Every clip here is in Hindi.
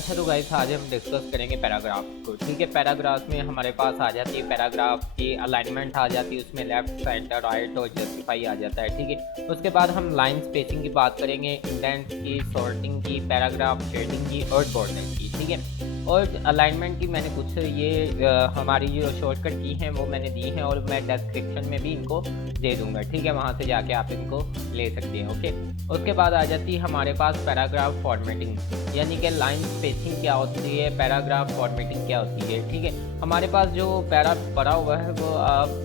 अच्छा तो गाइस आज हम डिस्कस करेंगे पैराग्राफ को। ठीक है, पैराग्राफ में हमारे पास आ जाती है पैराग्राफ की अलाइनमेंट आ जाती है, उसमें लेफ्ट सेंटर राइट और जस्टिफाई आ जाता है। ठीक है, उसके बाद हम लाइन स्पेसिंग की बात करेंगे, इंडेंट्स की, सॉर्टिंग की, पैराग्राफ शेडिंग की और बॉर्डर की। ठीक है, और अलाइनमेंट की मैंने कुछ ये हमारी जो शॉर्टकट की हैं वो मैंने दी हैं और मैं डिस्क्रिप्शन में भी इनको दे दूंगा। ठीक है, वहाँ से जाके आप इनको ले सकते हैं। ओके, उसके बाद आ जाती है हमारे पास पैराग्राफ फॉर्मेटिंग, यानी कि लाइन स्पेसिंग क्या होती है, पैराग्राफ फॉर्मेटिंग क्या होती है। ठीक है, हमारे पास जो पैरा पड़ा हुआ है वो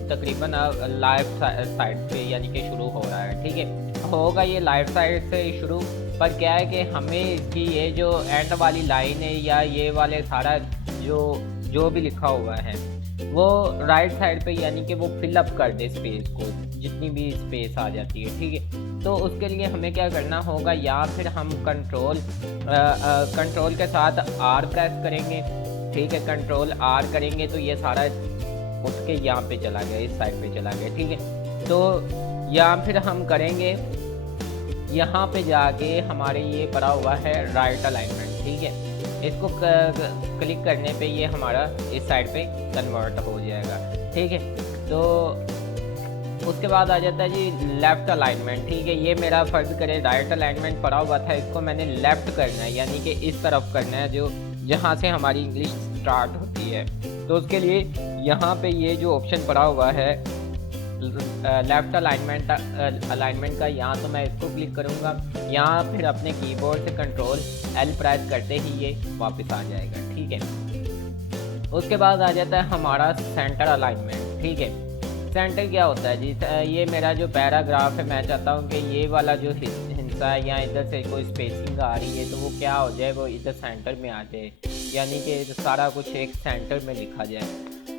तकरीबन लाइव साइड से यानी कि शुरू हो रहा है। ठीक है, होगा ये लाइव साइड से शुरू, पर क्या है कि हमें इसकी ये जो एंड वाली लाइन है या ये वाले सारा जो जो भी लिखा हुआ है वो राइट साइड पे यानी कि वो फिलअप कर दे स्पेस को, जितनी भी स्पेस आ जाती है। ठीक है, तो उसके लिए हमें क्या करना होगा, या फिर हम कंट्रोल के साथ आर प्रेस करेंगे। ठीक है, कंट्रोल आर करेंगे तो ये सारा उठ के यहाँ पे चला गया, इस साइड पे चला गया। ठीक है, तो या फिर हम करेंगे यहाँ पे जाके हमारे ये पड़ा हुआ है राइट अलाइनमेंट। ठीक है, इसको क्लिक करने पे ये हमारा इस साइड पे कन्वर्ट हो जाएगा। ठीक है, तो उसके बाद आ जाता है जी लेफ़्ट अलाइनमेंट। ठीक है, ये मेरा फ़र्ज़ करे राइट अलाइनमेंट पड़ा हुआ था, इसको मैंने लेफ़्ट करना है, यानी कि इस तरफ करना है जो जहाँ से हमारी इंग्लिश स्टार्ट होती है। तो उसके लिए यहाँ पे ये जो ऑप्शन पड़ा हुआ है लेफ़्ट अलाइनमेंट का, यहाँ तो मैं इसको क्लिक करूँगा, यहाँ फिर अपने कीबोर्ड से कंट्रोल एल प्रेस करते ही ये वापस आ जाएगा। ठीक है, उसके बाद आ जाता है हमारा सेंटर अलाइनमेंट। ठीक है, सेंटर क्या होता है जी, ये मेरा जो पैराग्राफ है मैं चाहता हूँ कि ये वाला जो हिस्सा है या इधर से कोई स्पेसिंग आ रही है तो वो क्या हो जाए, वो इधर सेंटर में आ जाए, यानी कि सारा कुछ एक सेंटर में लिखा जाए।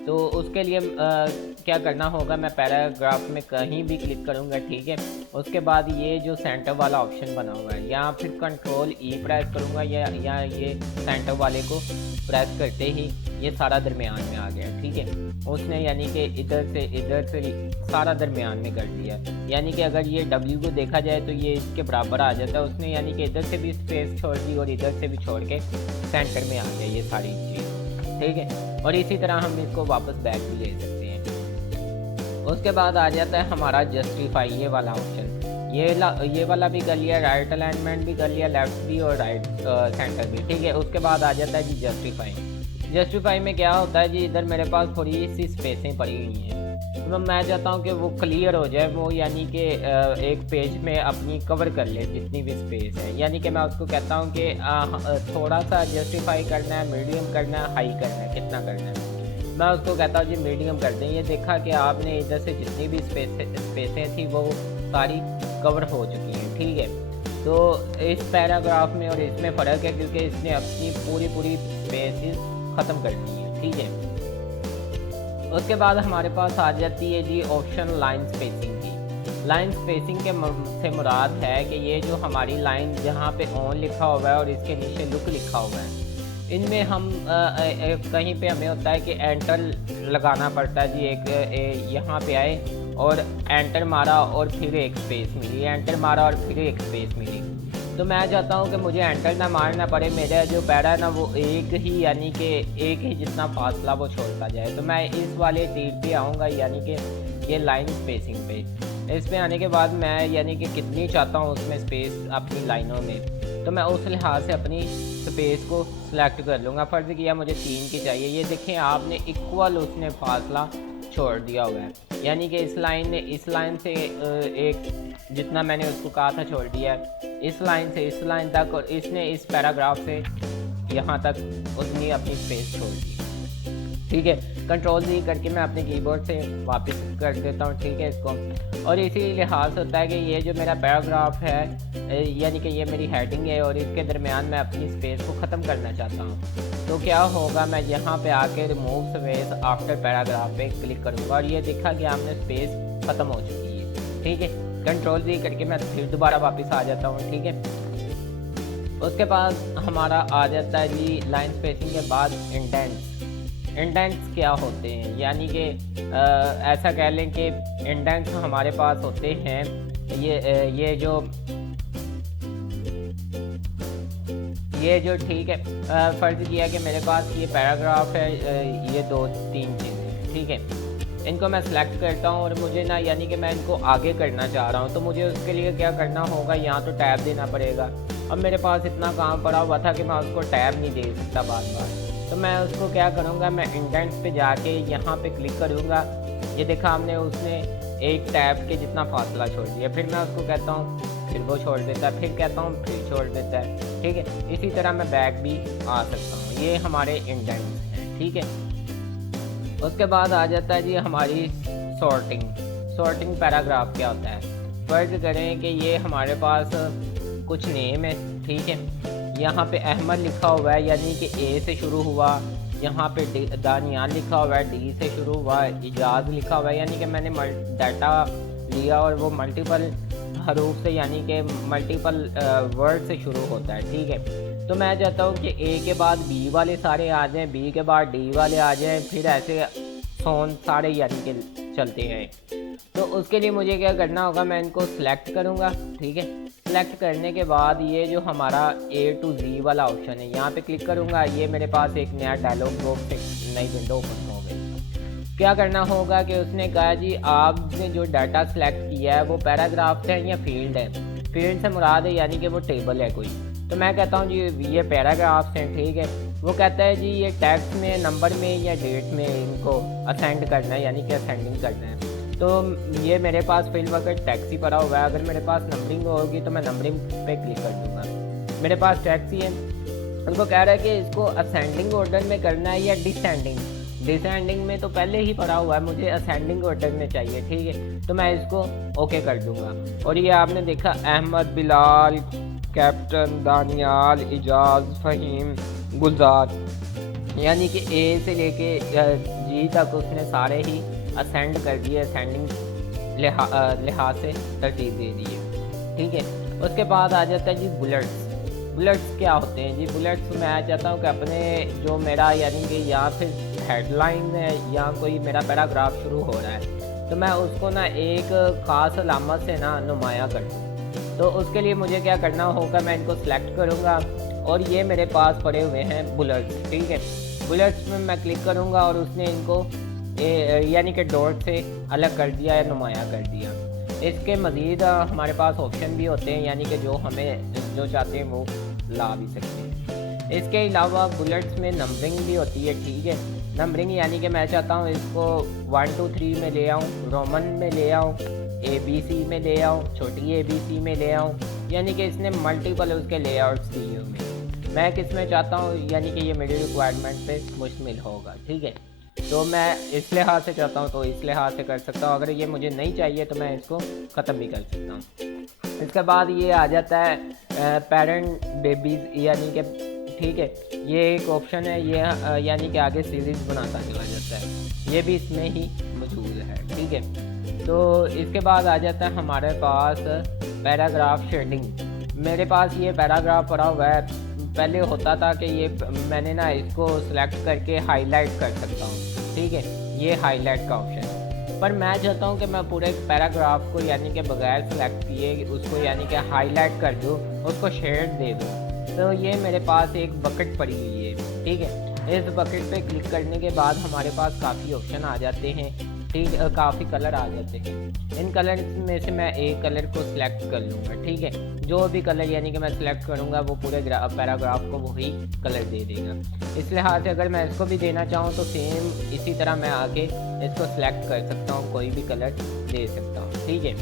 तो उसके लिए क्या करना होगा, मैं पैराग्राफ में कहीं भी क्लिक करूँगा। ठीक है, उसके बाद ये जो सेंटर वाला ऑप्शन बना हुआ है, या फिर कंट्रोल ई प्रेस करूँगा या ये सेंटर वाले को प्रेस करते ही ये सारा दरमियान में आ गया। ठीक है, उसने यानी कि इधर से सारा दरमियान में कर दिया, यानी कि अगर ये W को देखा जाए तो ये इसके बराबर आ जाता है। उसने यानी कि इधर से भी स्पेस छोड़ दी और इधर से भी छोड़ के सेंटर में आ गया ये सारी चीज़। ठीक है, और इसी तरह हम इसको वापस बैक भी ले सकते हैं। उसके बाद आ जाता है हमारा जस्टिफाई, ये वाला ऑप्शन, ये वाला भी कर लिया, राइट अलाइनमेंट भी कर लिया, लेफ्ट भी और राइट सेंटर भी। ठीक है, उसके बाद आ जाता है जी जस्टिफाई में क्या होता है जी, इधर मेरे पास थोड़ी सी स्पेसें पड़ी हुई हैं, तो मैं चाहता हूँ कि वो क्लियर हो जाए, वो यानी कि एक पेज में अपनी कवर कर ले जितनी भी स्पेस है। यानी कि मैं उसको कहता हूँ कि थोड़ा सा जस्टिफाई करना है, मीडियम करना है, हाई करना है, कितना करना है, मैं उसको कहता हूँ जी मीडियम कर दें। ये देखा कि आपने इधर से जितनी भी स्पेसें थी वो सारी कवर हो चुकी हैं। ठीक है, तो इस पैराग्राफ में और इसमें फ़र्क है क्योंकि इसने अपनी पूरी स्पेसेस ख़त्म कर दी है। ठीक है, उसके बाद हमारे पास आ जाती है जी ऑप्शन लाइन स्पेसिंग की। लाइन स्पेसिंग के से मुराद है कि ये जो हमारी लाइन जहाँ पे ऑन लिखा हुआ है और इसके नीचे लुक लिखा हुआ है, इनमें हम कहीं पे हमें होता है कि एंटर लगाना पड़ता है जी, एक यहाँ पे आए और एंटर मारा और फिर एक स्पेस मिली, एंटर मारा और फिर एक स्पेस मिली। तो मैं चाहता हूँ कि मुझे एंटर ना मारना पड़े, मेरा जो पैरा है ना वो एक ही यानी कि एक ही जितना फासला वो छोड़ता जाए। तो मैं इस वाले तीर पे आऊँगा, यानी कि ये लाइन स्पेसिंग पे, इस पे आने के बाद मैं यानी कि कितनी चाहता हूँ उसमें स्पेस अपनी लाइनों में, तो मैं उस लिहाज से अपनी स्पेस को सिलेक्ट कर लूँगा। फ़र्ज़ किया मुझे 3 की चाहिए, ये देखें आपने इक्वल उसने फासला छोड़ दिया हुआ है, यानी कि इस लाइन से एक जितना मैंने उसको कहा था छोड़ दिया है, इस लाइन से इस लाइन तक, और इसने इस पैराग्राफ से यहाँ तक उतनी अपनी स्पेस छोड़ दी। ठीक है, कंट्रोल जी करके मैं अपने कीबोर्ड से वापस कर देता हूँ। ठीक है, इसको, और इसी लिहाज होता है कि ये जो मेरा पैराग्राफ है यानी कि ये मेरी हेडिंग है और इसके दरमियान मैं अपनी स्पेस को ख़त्म करना चाहता हूँ। तो क्या होगा, मैं यहाँ पे आके रिमूव स्पेस आफ्टर पैराग्राफ पे क्लिक करूँगा और ये देखा कि आपने स्पेस ख़त्म हो चुकी है। ठीक है, कंट्रोल जी करके मैं फिर दोबारा वापस आ जाता हूँ। ठीक है, उसके बाद हमारा आ जाता है जी लाइन स्पेसिंग के बाद इंडेंट्स क्या होते हैं, यानी कि ऐसा कह लें कि इंडेंट्स हमारे पास होते ये ये जो ठीक है फ़र्ज़ किया कि मेरे पास ये पैराग्राफ है, ये 2-3 चीज़ें, ठीक है, इनको मैं सेलेक्ट करता हूँ और मुझे ना यानी कि मैं इनको आगे करना चाह रहा हूँ, तो मुझे उसके लिए क्या करना होगा, यहाँ तो टैब देना पड़ेगा। अब मेरे पास इतना काम पड़ा हुआ था कि मैं उसको टैब नहीं दे सकता बार बार, तो मैं उसको क्या करूँगा, मैं इंडेंट्स पे जाके यहाँ पे क्लिक करूँगा। ये देखा हमने, उसने एक टैब के जितना फासला छोड़ दिया, फिर मैं उसको कहता हूँ, फिर वो छोड़ देता है, फिर कहता हूँ, फिर छोड़ देता है, ठीक है। इसी तरह मैं बैक भी आ सकता हूँ। ये हमारे इंडेंट्स हैं, ठीक है। उसके बाद आ जाता है जी हमारी सॉर्टिंग पैराग्राफ क्या होता है। फ़र्ज़ करें कि ये हमारे पास कुछ नेम है, ठीक है, यहाँ पे अहमद लिखा हुआ है यानी कि ए से शुरू हुआ, यहाँ पे दानियाल लिखा हुआ है, डी से शुरू हुआ, इजाज़ लिखा हुआ है यानी कि मैंने डाटा लिया और वो मल्टीपल हरूफ से यानी कि मल्टीपल वर्ड से शुरू होता है, ठीक है। तो मैं चाहता हूँ कि ए के बाद बी वाले सारे आ जाएं, बी के बाद डी वाले आ जाएं, फिर ऐसे सोन सारे यानी कि चलते हैं। तो उसके लिए मुझे क्या करना होगा, मैं इनको सेलेक्ट करूँगा, ठीक है। सेलेक्ट करने के बाद ये जो हमारा A to Z वाला ऑप्शन है, यहाँ पे क्लिक करूँगा। ये मेरे पास एक नया डायलॉग बॉक्स, एक नई विंडो ओपन हो गई। क्या करना होगा कि उसने कहा जी आपने जो डाटा सेलेक्ट किया है वो पैराग्राफ है या फील्ड है। फील्ड से मुराद है यानी कि वो टेबल है कोई। तो मैं कहता हूँ जी ये पैराग्राफ्स हैं, ठीक है। वो कहता है जी ये टेक्स्ट में, नंबर में या डेट में इनको असेंड करना है यानी कि असेंडिंग करना है। तो ये मेरे पास फिल वक्त टैक्सी पड़ा हुआ है, अगर मेरे पास नंबरिंग होगी तो मैं नंबरिंग पे क्लिक कर दूँगा। मेरे पास टैक्सी है, उनको कह रहा है कि इसको असेंडिंग ऑर्डर में करना है या डिसेंडिंग। डिसेंडिंग में तो पहले ही पड़ा हुआ है, मुझे असेंडिंग ऑर्डर में चाहिए, ठीक है। तो मैं इसको ओके कर दूँगा। और ये आपने देखा अहमद, बिलाल, कैप्टन, दानियाल, इजाज़, फ़हीम, गुलजार यानी कि ए से लेके जी तक उसने सारे ही असेंड कर दिए, असेंडिंग लिहाज से तरतीब दे दी है, ठीक है। उसके बाद आ जाता है जी बुलेट्स क्या होते हैं जी। बुलेट्स मैं चाहता हूँ कि अपने जो मेरा यानी कि यहाँ पे हेडलाइन है या कोई मेरा पैराग्राफ शुरू हो रहा है तो मैं उसको ना एक ख़ास अलामत से ना नुमाया कर दूँ। तो उसके लिए मुझे क्या करना होगा, मैं इनको सेलेक्ट करूँगा और ये मेरे पास पड़े हुए हैं बुलेट्स, ठीक है। बुलेट्स में मैं क्लिक करूँगा और उसने इनको यानी कि डॉट से अलग कर दिया या नुमाया कर दिया। इसके मज़ीद हमारे पास ऑप्शन भी होते हैं यानी कि जो हमें जो चाहते हैं वो ला भी सकते हैं। इसके अलावा बुलेट्स में नंबरिंग भी होती है, ठीक है। नंबरिंग यानी कि मैं चाहता हूँ इसको 1 2 3 में ले आऊँ, रोमन में ले आऊँ, ABC में ले आऊँ, छोटी ABC में ले आऊँ, यानी कि इसने मल्टीपल उसके लेआउट्स दिए हुए। मैं किस में चाहता हूँ यानी कि ये मेरी रिक्वायरमेंट पे मुश्तमिल होगा, ठीक है। तो मैं इस लिहाज से चाहता हूँ तो इस लिहाज से कर सकता हूँ, अगर ये मुझे नहीं चाहिए तो मैं इसको ख़त्म भी कर सकता हूँ। इसके बाद ये आ जाता है पेरेंट बेबीज़ यानी कि, ठीक है, ये एक ऑप्शन है, ये यानी कि आगे सीरीज़ बनाता चला जाता है, ये भी इसमें ही मौजूद है, ठीक है। तो इसके बाद आ जाता है हमारे पास पैराग्राफ शेडिंग। मेरे पास ये पैराग्राफ पड़ा हुआ है, पहले होता था कि ये मैंने ना इसको सिलेक्ट करके हाईलाइट कर सकता हूँ, ठीक है, ये हाईलाइट का ऑप्शन है। पर मैं चाहता हूँ कि मैं पूरे पैराग्राफ को यानी कि बगैर सेलेक्ट किए उसको यानी कि हाईलाइट कर दूँ, उसको शेड दे दूँ। तो ये मेरे पास एक बकेट पड़ी हुई है, ठीक है। इस बकेट पे क्लिक करने के बाद हमारे पास काफ़ी ऑप्शन आ जाते हैं, ठीक, काफ़ी कलर आ जाते हैं। इन कलर में से मैं एक कलर को सिलेक्ट कर लूँगा, ठीक है। जो भी कलर यानी कि मैं सिलेक्ट करूँगा वो पूरे पैराग्राफ को वही कलर दे देगा। इस लिहाज से अगर मैं इसको भी देना चाहूँ तो सेम इसी तरह मैं आगे इसको सिलेक्ट कर सकता हूँ, कोई भी कलर दे सकता हूँ, ठीक है।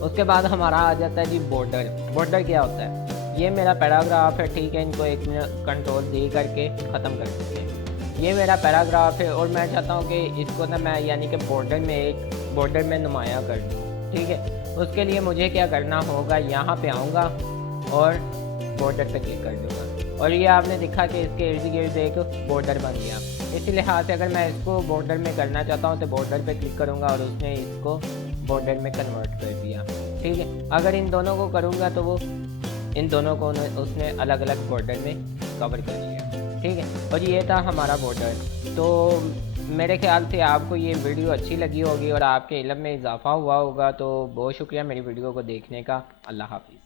उसके बाद हमारा आ जाता है जी बॉर्डर क्या होता है। ये मेरा पैराग्राफ है, ठीक है, इनको एक मिनट कंट्रोल दे करके ख़त्म कर सकते हैं। ये मेरा पैराग्राफ है और मैं चाहता हूँ कि इसको ना मैं यानी कि बॉर्डर में नुमाया कर दूँ, ठीक है। उसके लिए मुझे क्या करना होगा, यहाँ पे आऊँगा और बॉर्डर पे क्लिक कर दूँगा और ये आपने देखा कि इसके इर्द गिर्द एक बॉर्डर बन गया। इसी लिहाज से अगर मैं इसको बॉर्डर में करना चाहता हूँ तो बॉर्डर पे क्लिक करूँगा और उसने इसको बॉर्डर में कन्वर्ट कर दिया, ठीक है। अगर इन दोनों को करूँगा तो वो इन दोनों को उसने अलग अलग बॉर्डर में कवर कर लिया, ठीक है। और ये था हमारा बॉर्डर। तो मेरे ख्याल से आपको ये वीडियो अच्छी लगी होगी और आपके इल्म में इजाफा हुआ होगा। तो बहुत शुक्रिया मेरी वीडियो को देखने का। अल्लाह हाफिज़।